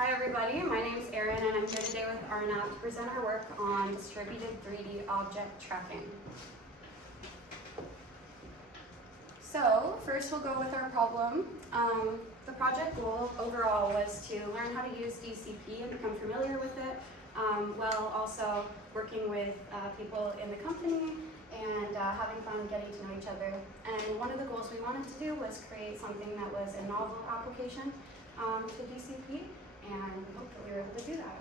Hi everybody, my name is Erin and I'm here today with Arna to present our work on distributed 3D object tracking. So first we'll go with our problem. The project goal overall was to learn how to use DCP and become familiar with it, while also working with people in the company and having fun getting to know each other. And one of the goals we wanted to do was create something that was a novel application to DCP, and we hope that we were able to do that.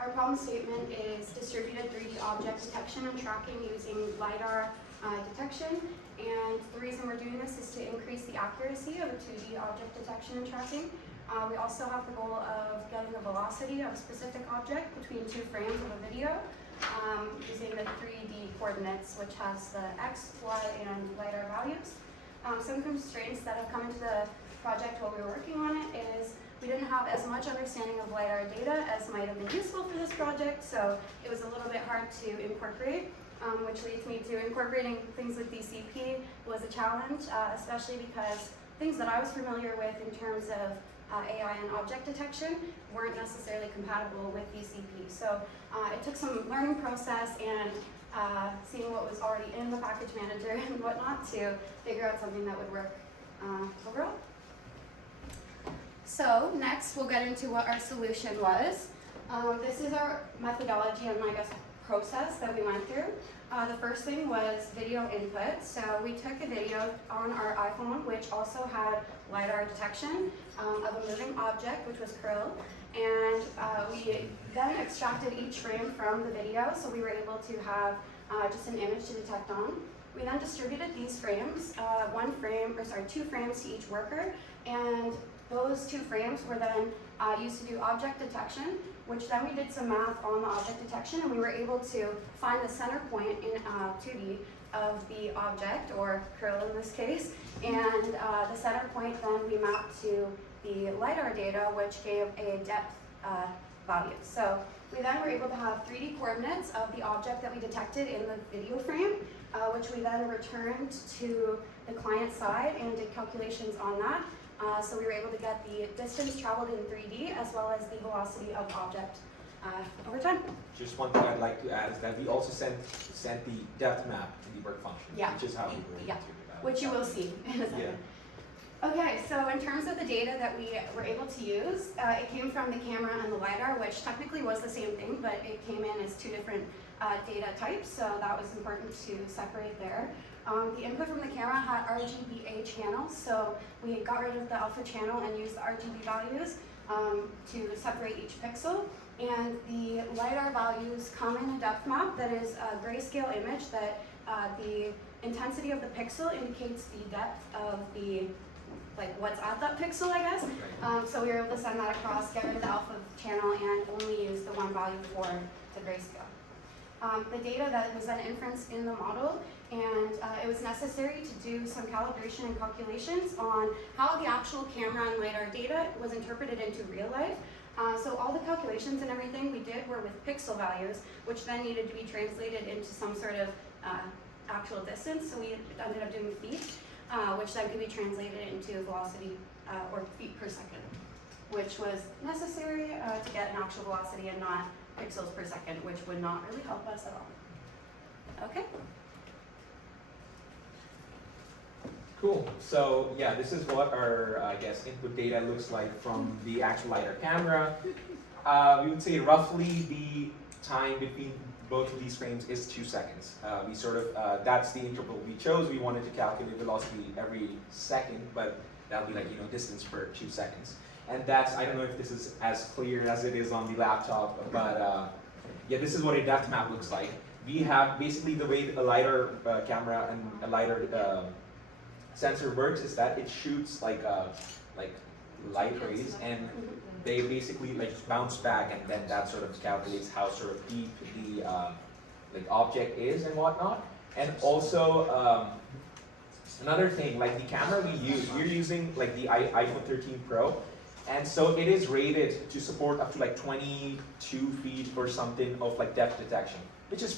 Our problem statement is distributed 3D object detection and tracking using Lidar detection, and the reason we're doing this is to increase the accuracy of a 2D object detection and tracking. We also have the goal of getting the velocity of a specific object between two frames of a video using the 3D coordinates, which has the X, Y, and Lidar values. Some constraints that have come into the project while we were working on it is we didn't have as much understanding of Lidar data as might have been useful for this project, so it was a little bit hard to incorporate, which leads me to incorporating things with DCP was a challenge, especially because things that I was familiar with in terms of AI and object detection weren't necessarily compatible with DCP. So it took some learning process and seeing what was already in the package manager and whatnot to figure out something that would work overall. So next we'll get into what our solution was. This is our methodology and I guess process that we went through. The first thing was video input. So we took a video on our iPhone, which also had Lidar detection of a moving object, which was krill. And we then extracted each frame from the video, so we were able to have just an image to detect on. We then distributed these frames, two frames to each worker, and those two frames were then used to do object detection, which then we did some math on the object detection, and we were able to find the center point in 2D of the object, or krill in this case, and the center point then we mapped to the Lidar data, which gave a depth value. So we then were able to have 3D coordinates of the object that we detected in the video frame, which we then returned to the client side and did calculations on that. So we were able to get the distance traveled in 3D as well as the velocity of object over time. Just one thing I'd like to add is that we also sent the depth map in the work function, which is how we were able to which you will see in a second. Okay, so in terms of the data that we were able to use, it came from the camera and the Lidar, which technically was the same thing, but it came in as two different data types, so that was important to separate there. The input from the camera had RGBA channels, so we got rid of the alpha channel and used the RGB values to separate each pixel. And the Lidar values come in a depth map that is a grayscale image that the intensity of the pixel indicates the depth of the what's at that pixel, I guess. So we were able to send that across, get rid of the alpha channel, and only use the one value for the grayscale. The data that was then inferenced in the model, and it was necessary to do some calibration and calculations on how the actual camera and Lidar data was interpreted into real life. So all the calculations and everything we did were with pixel values, which then needed to be translated into some sort of actual distance. So we ended up doing feet, which then could be translated into velocity or feet per second, which was necessary to get an actual velocity and not pixels per second, which would not really help us at all. Okay. Cool. So yeah, this is what our input data looks like from the actual Lidar camera. We would say roughly the time between both of these frames is 2 seconds. We that's the interval we chose. We wanted to calculate velocity every second, but that would be distance per 2 seconds. And that's, I don't know if this is as clear as it is on the laptop, but yeah, this is what a depth map looks like. We have basically the way a Lidar camera and a Lidar sensor works is that it shoots like light rays, and they basically bounce back, and then that sort of calculates how sort of deep the object is and whatnot. And also another thing, the camera we're using the iPhone 13 Pro, and so it is rated to support up to 22 feet or something of depth detection, which was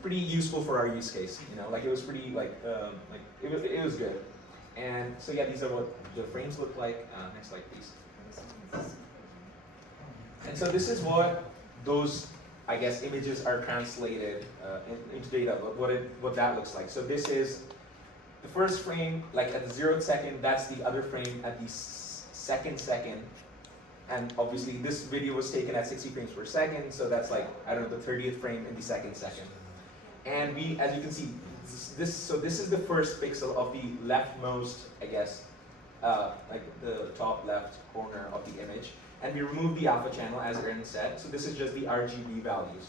pretty useful for our use case. It was pretty it was good. And so yeah, these are what the frames look like. Next slide, please. And so this is what those, I guess, images are translated into data, what that looks like. So this is the first frame, like at the 0th second, that's the other frame at the second. And obviously this video was taken at 60 frames per second, so that's like, I don't know, the 30th frame in the second. And we, as you can see, this is the first pixel of the leftmost, I guess, like the top left corner of the image. And we remove the alpha channel, as Aaron said, so this is just the RGB values.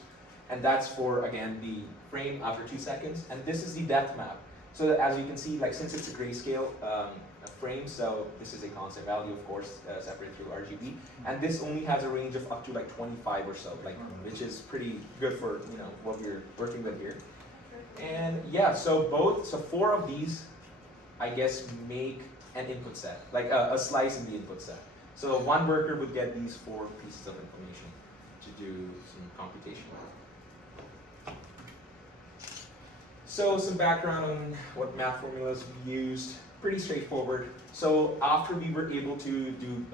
And that's for, again, the frame after 2 seconds. And this is the depth map. So that, as you can see, like since it's a grayscale frame, so this is a constant value, of course, separated through RGB. And this only has a range of up to like 25 or so, like, which is pretty good for, you know, what we're working with here. And yeah, so 4 of these, I guess, make an input set, like a slice in the input set. So one worker would get these 4 pieces of information to do some computation. So some background on what math formulas we used, pretty straightforward. So after we were able to do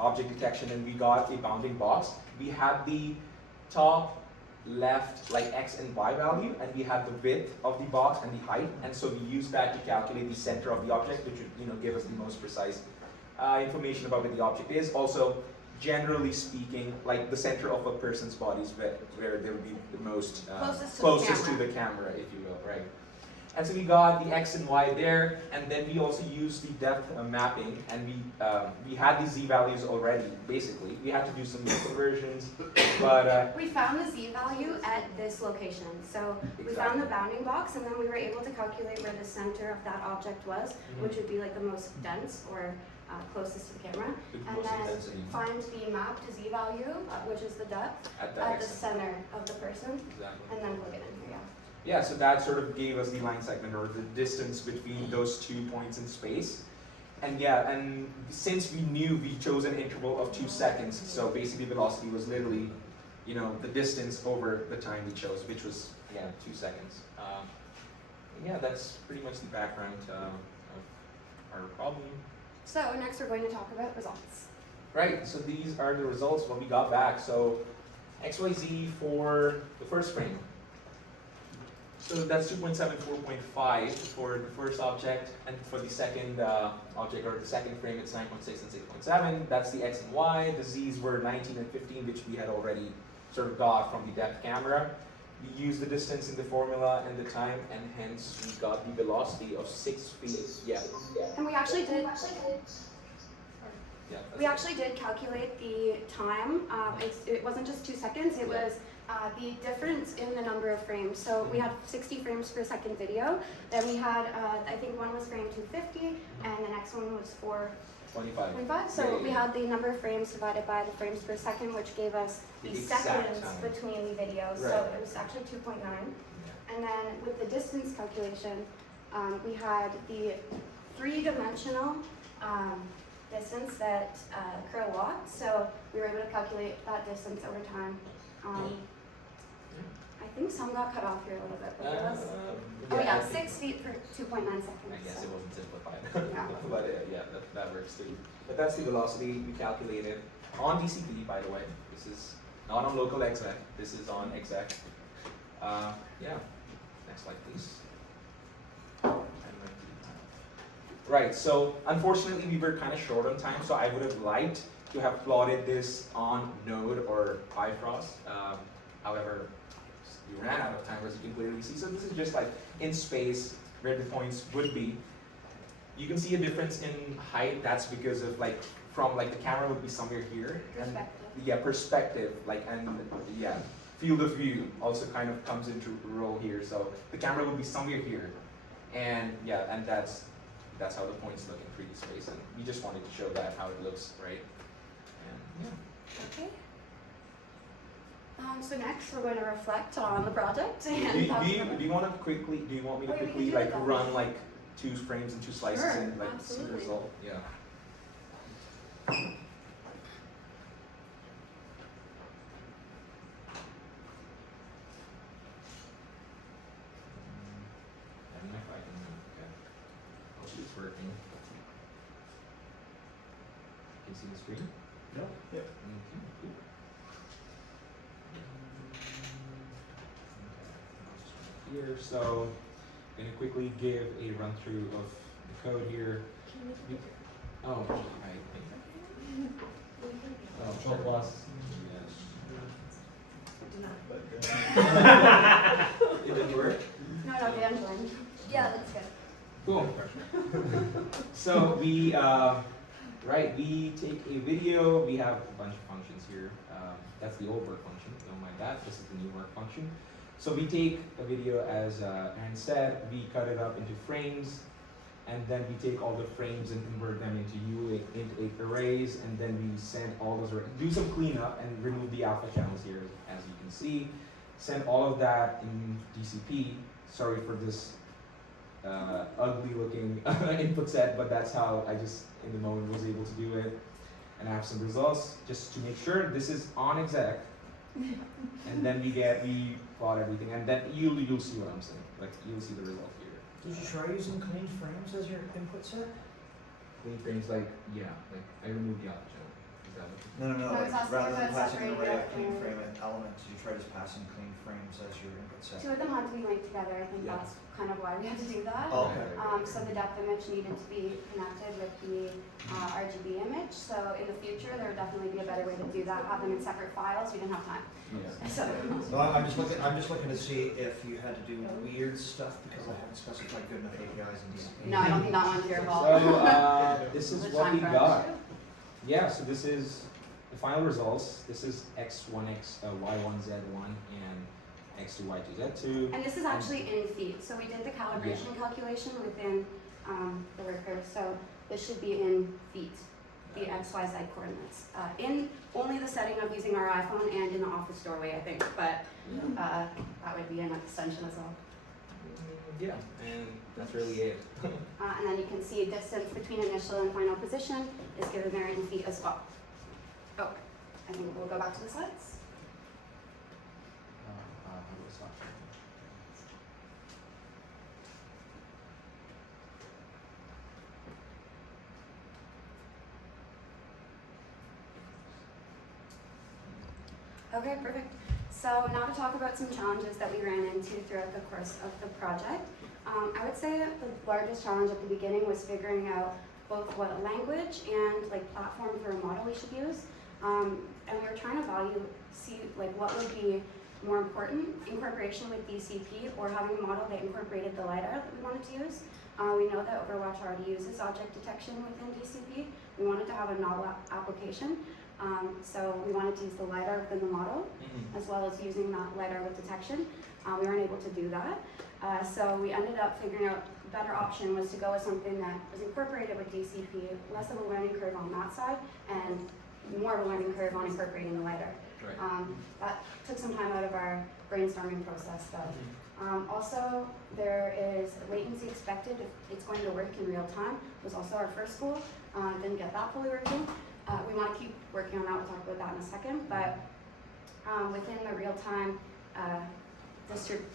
object detection and we got a bounding box, we had the top left like x and y value, and we had the width of the box and the height, and so we used that to calculate the center of the object, which would, you know, give us the most precise information about what the object is. Also, generally speaking, like the center of a person's body is where they would be the most closest to the camera, if you will, right? And so we got the x and y there, and then we also used the depth mapping, and we had these z values already. Basically, we had to do some conversions, but we found the z value at this location. So we found the bounding box, and then we were able to calculate where the center of that object was, which would be like the most dense or closest to the camera, and then find the mapped z value, which is the depth, at the center of the person, and then plug it in here. Yeah, so that sort of gave us the line segment, or the distance between those 2 points in space. And yeah, and since we knew we chose an interval of 2 seconds, so basically velocity was literally, you know, the distance over the time we chose, which was, yeah, 2 seconds. Yeah, that's pretty much the background of our problem. So next we're going to talk about results. Right, so these are the results, what we got back. So XYZ for the first frame. So that's 2.7, 4.5 for the first object, and for the second object, or the second frame, it's 9.6 and 6.7. That's the x and y. The z's were 19 and 15, which we had already sort of got from the depth camera. We used the distance in the formula and the time, and hence we got the velocity of 6 feet. Yeah. And we actually did. We actually did calculate the time. It wasn't just 2 seconds. It was the difference in the number of frames. So we had 60 frames per second video. Then we had, I think one was frame 250, and the next one was 425. So we had the number of frames divided by the frames per second, which gave us the seconds between the videos. Right. So it was actually 2.9. And then with the distance calculation, we had the 3-dimensional distance that Crow walked. So we were able to calculate that distance over time. I think some got cut off here a little bit, but it was, 6 feet per 2.9 seconds. I guess it wasn't simplified, but yeah, that works too. But that's the velocity we calculated on DCP, by the way. This is not on local exec, this is on exec. Yeah, next slide please. Right, so unfortunately we were kind of short on time, so I would have liked to have plotted this on Node or Bifrost. However, we ran out of time, as you can clearly see. So this is just like in space where the points would be. You can see a difference in height. That's because of like, from like the camera would be somewhere here. Perspective. And, yeah, perspective, like, and yeah, field of view also kind of comes into role here. So the camera would be somewhere here. And yeah, and that's how the points look in 3D space. And we just wanted to show that, how it looks, right? And yeah. Okay. So next we're going to reflect on the project. And do you want me to quickly like run like 2 frames and 2 slices and like see the result? Yeah. It's working. Can you see the screen? No. Yep. Cool. here. So I'm gonna quickly give a run through of the code here. Oh, right. Oh, Control plus. It didn't work? No, okay, I'm joined. Yeah, that's good. Cool. So we, we take a video. We have a bunch of functions here. That's the old work function. Don't mind that. This is the new work function. So we take a video, as Aaron said. We cut it up into frames, and then we take all the frames and convert them into arrays, and then we send all those arrays. Do some cleanup and remove the alpha channels here, as you can see. Send all of that in DCP. Sorry for this ugly looking input set, but that's how I just in the moment was able to do it. And I have some results just to make sure this is on exec. And then we plot everything, and then you'll see what I'm saying. Like you'll see the result here. Did you try using clean frames as your input set? Clean frames, like I removed the alpha channel. Is that what? No, No, like, it's asking rather than about passing an array of separating clean out frame elements, you try just passing clean frames as your input set. Two of them had to be linked together. I think Yeah. that's kind of why we had to do that. Oh, okay. So the depth image needed to be connected with the RGB image. So in the future, there would definitely be a better way to do that. Have them in separate files. We didn't have time. Yeah. So No, I'm just looking to see if you had to do weird stuff because I haven't specified good enough APIs in DCP. no, I don't think that one's your fault. So this is The what time we crunch. got. Yeah. So this is the final results. This is x1, y1, z1, and x2, y2, z2. And this is actually in feet. So we did the calibration calculation within the worker. So this should be in feet, the x, y, z coordinates. In only the setting of using our iPhone and in the office doorway, I think. But that would be an extension as well. Yeah, and that's really it. And then you can see distance between initial and final position is given there in feet as well. Oh, I think we'll go back to the slides. How do I stop? Okay, perfect. So now to talk about some challenges that we ran into throughout the course of the project. I would say that the largest challenge at the beginning was figuring out both what language and platform for a model we should use. And we were trying to see what would be more important, incorporation with DCP or having a model that incorporated the Lidar that we wanted to use. We know that Overwatch already uses object detection within DCP. We wanted to have a novel application. So we wanted to use the Lidar within the model, as well as using that Lidar with detection. We weren't able to do that. So we ended up figuring out a better option was to go with something that was incorporated with DCP, less of a learning curve on that side, and more of a learning curve on incorporating the Lidar. Right. That took some time out of our brainstorming process though. Also, there is latency expected if it's going to work in real time. It was also our first goal. Didn't get that fully working. We want to keep working on that. We'll talk about that in a second. But within the real time,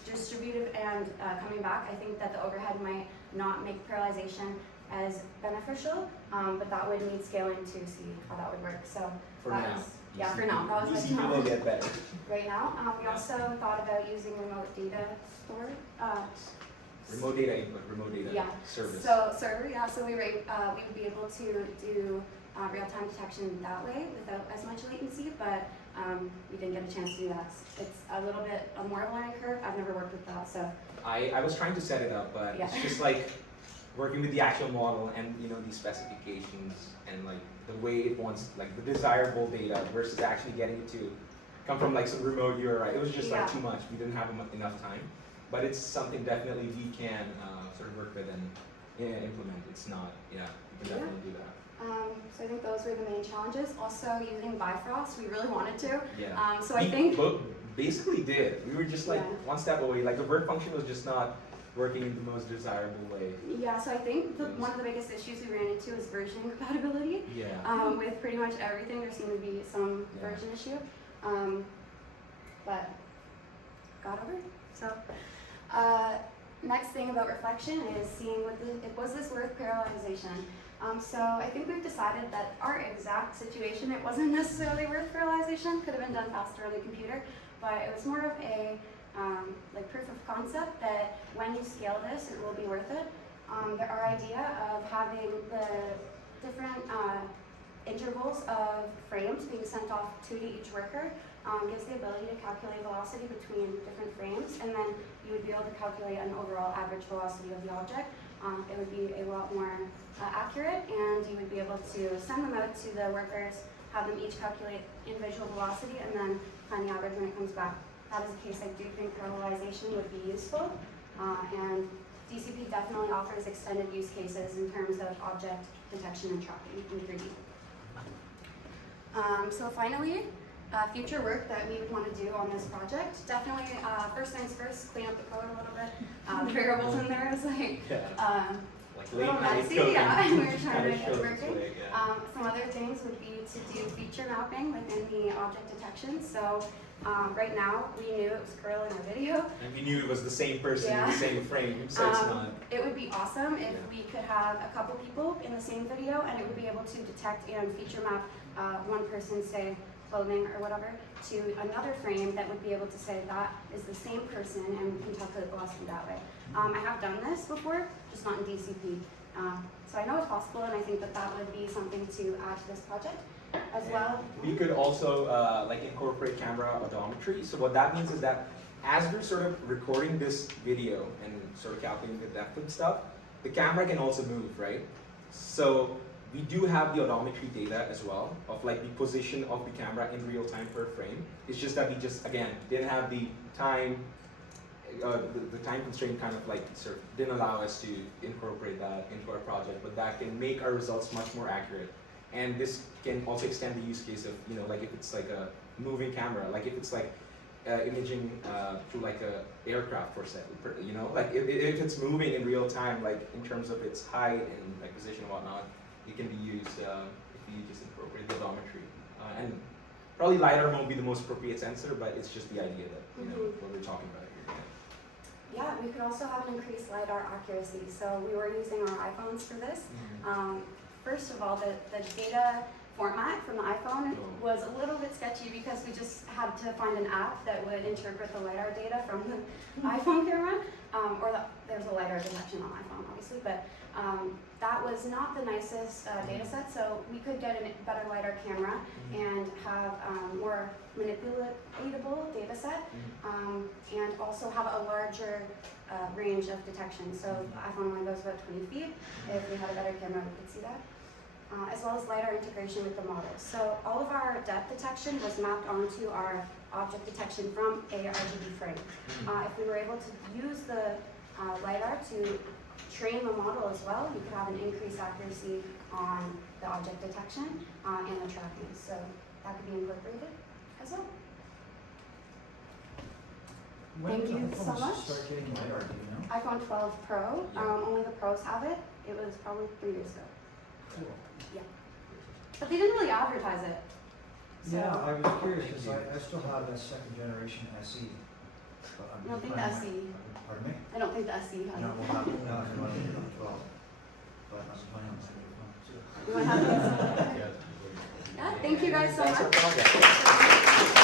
distributive and coming back, I think that the overhead might not make parallelization as beneficial, but that would need scaling to see how that would work. So For that now. was, yeah, for now. That was the DCP will challenge. get better. Right now, we also thought about using remote data store. Remote data input, remote data Yeah. service. So server, yeah. So we would be able to do real-time detection that way without as much latency, but we didn't get a chance to do that. It's a little bit more of a learning curve. I've never worked with that, so. I was trying to set it up, but Yeah. it's just working with the actual model and these specifications and the way it wants the desirable data versus actually getting it to come from some remote URI. It was just Yeah. too much. We didn't have enough time, but it's something definitely we can sort of work with and implement. It's not, we can definitely do that. So I think those were the main challenges. Also using Bifrost, we really wanted to. Yeah. So I think. Basically did. We were just Yeah. one step away. The work function was just not working in the most desirable way. Yeah, so I think one of the biggest issues we ran into is version compatibility. Yeah. With pretty much everything, there seemed to be some Yeah. version issue. But got over it. So next thing about reflection is seeing was this worth parallelization? So I think we've decided that our exact situation, it wasn't necessarily worth parallelization. Could have been done faster on the computer, but it was more of a like proof of concept that when you scale this, it will be worth it. Our idea of having the different intervals of frames being sent off to each worker gives the ability to calculate velocity between different frames, and then you would be able to calculate an overall average velocity of the object. It would be a lot more accurate, and you would be able to send them out to the workers, have them each calculate individual velocity, and then find the average when it comes back. That is a case I do think parallelization would be useful, and DCP definitely offers extended use cases in terms of object detection and tracking in 3D. So finally, future work that we would want to do on this project, definitely first things first, clean up the code a little bit. The variables in there is like like a little late night messy, coding. yeah, and we were trying to Kinda get it shows working. way, yeah. Some other things would be to do feature mapping within the object detection. So right now, we knew it was a girl in our video. And we knew it was the same person in Yeah. the same frame, so it's not. It would be awesome if Yeah. we could have a couple people in the same video, and it would be able to detect and feature map one person's, say, clothing or whatever, to another frame that would be able to say that is the same person, and we can calculate velocity that way. I have done this before, just not in DCP. So I know it's possible, and I think that that would be something to add to this project as well. We could also like incorporate camera odometry. So what that means is that as we're sort of recording this video and sort of calculating the depth and stuff, the camera can also move, right? So we do have the odometry data as well of like the position of the camera in real time per frame. It's just that we just, again, didn't have the time, the time constraint kind of like sort of didn't allow us to incorporate that into our project, but that can make our results much more accurate. And this can also extend the use case of, you know, like if it's like a moving camera, like if it's like imaging through like a aircraft for set, you know, like if it's moving in real time, like in terms of its height and like position and whatnot, it can be used if you just incorporate the odometry. And probably Lidar won't be the most appropriate sensor, but it's just the idea that, you know, what we're talking about here. Yeah, we could also have an increased LiDAR accuracy. So we were using our iPhones for this. First of all, the data format from the iPhone was a little bit sketchy because we just had to find an app that would interpret the LiDAR data from the iPhone camera, there's a LiDAR detection on iPhone, obviously, but that was not the nicest data set, so we could get a better LiDAR camera and have more manipulatable data set, and also have a larger range of detection. So the iPhone only goes about 20 feet. If we had a better camera, we could see that. As well as LiDAR integration with the models. So all of our depth detection was mapped onto our object detection from a RGB frame. If we were able to use the LiDAR to train the model as well, you could have an increased accuracy on the object detection and the tracking. So that could be incorporated as well. When Thank did you so iPhones much. start getting LiDAR, do you know? iPhone 12 Pro, Yeah. only the pros have it. It was probably 3 years ago. Cool. But they didn't really advertise it. So Yeah, I was curious because I still have a second generation SE. But I'm I don't think the planning- SE. Pardon me? I don't think the SE has No, it. well, no, I'm running on 12. But I'm planning on second one too. You want to have this? Yeah, thank you guys so Thanks much. for coming.